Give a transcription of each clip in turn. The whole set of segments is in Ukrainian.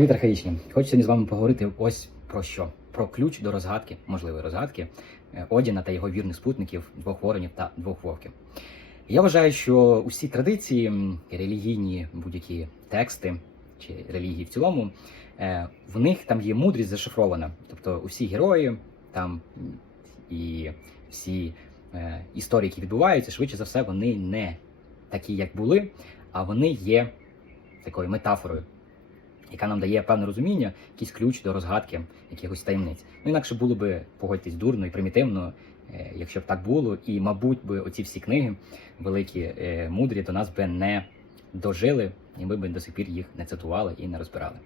Привіт, архаїчні. Хочу з вами поговорити ось про що: про ключ до розгадки, можливої розгадки е, Одіна та його вірних спутників, двох воронів та двох вовків. Я вважаю, що усі традиції, релігійні будь-які тексти чи релігії в цілому, е, в них там є мудрість зашифрована. Тобто усі герої там і всі е, історії, які відбуваються, швидше за все, вони не такі, як були, а вони є такою метафорою яка нам дає певне розуміння, якийсь ключ до розгадки якихось таємниць. Ну інакше було би погодьтесь дурно і примітивно, е, якщо б так було, і мабуть би оці всі книги великі, е, мудрі, до нас би не дожили, і ми б до сих пір їх не цитували і не розбирали.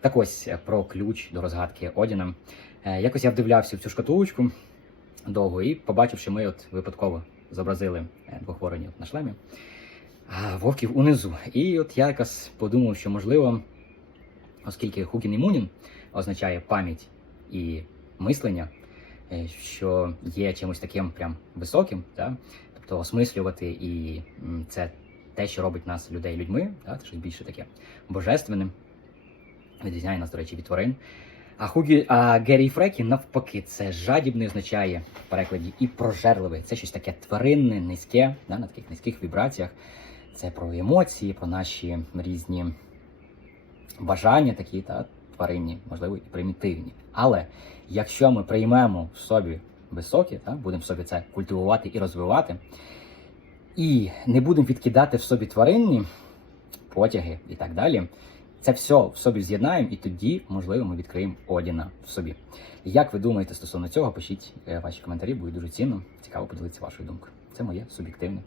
Так ось е, про ключ до розгадки Одіна. Якось я вдивлявся в цю шкатулочку довго і побачив, що ми от випадково зобразили двох воронів на шлемі, а вовків унизу. І от я якось подумав, що можливо оскільки Хукін і Мунін означає пам'ять і мислення, е, що є чимось таким прям високим, да? тобто осмислювати, і це те, що робить нас людей людьми, да? це щось більше таке божественним, відрізняє нас, до речі, від тварин. А Хугі, а Геррі Фрекі навпаки, це жадібний означає в перекладі і прожерливий. Це щось таке тваринне, низьке, да, на таких низьких вібраціях. Це про емоції, про наші різні бажання такі та тваринні, можливо, і примітивні. Але якщо ми приймемо в собі високі, та, будемо собі це культивувати і розвивати, і не будемо відкидати в собі тваринні потяги і так далі, це все в собі з'єднаємо, і тоді, можливо, ми відкриємо Одіна в собі. Як ви думаєте стосовно цього, пишіть е, ваші коментарі, буде дуже цінно. Цікаво поділитися вашою думкою. Це моє суб'єктивне